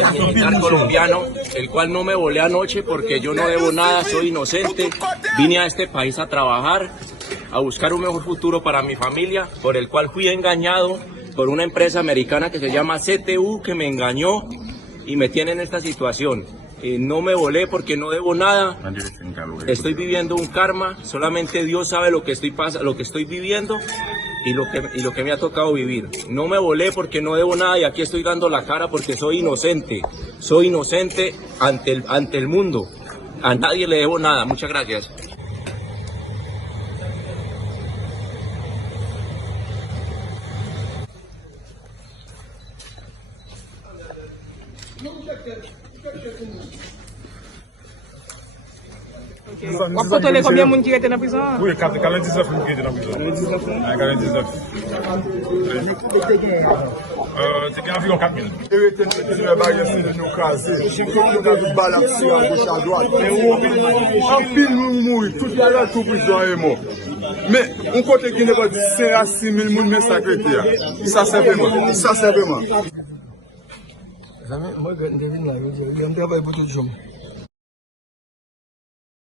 es militar colombiano, el cual no me volé anoche porque yo no debo nada, soy inocente. Vine a este país a trabajar, a buscar un mejor futuro para mi familia, por el cual fui engañado por una empresa americana que se llama CTU, que me engañó y me tiene en esta situación. No me volé porque no debo nada, estoy viviendo un karma, solamente Dios sabe lo que estoy viviendo y lo que me ha tocado vivir. No me volé porque no debo nada y aquí estoy dando la cara porque soy inocente ante el mundo, a nadie le debo nada. Muchas gracias. Wap kontole combien moun ki rete nan prison? Oui, 49 moun ki rete nan prison. 49. Te gen environ 4 000. E rete nou bagye se nou kaze. Nou te di bal aksi an gauche an droite. An pil moun mouri, tout la la tout prison e mou. Men, un kote ki ne va di 5 à 6 000 moun men sakrete ya. Sa seveman. Zame, mwen gen devin la yo, yon travay pou tout jom.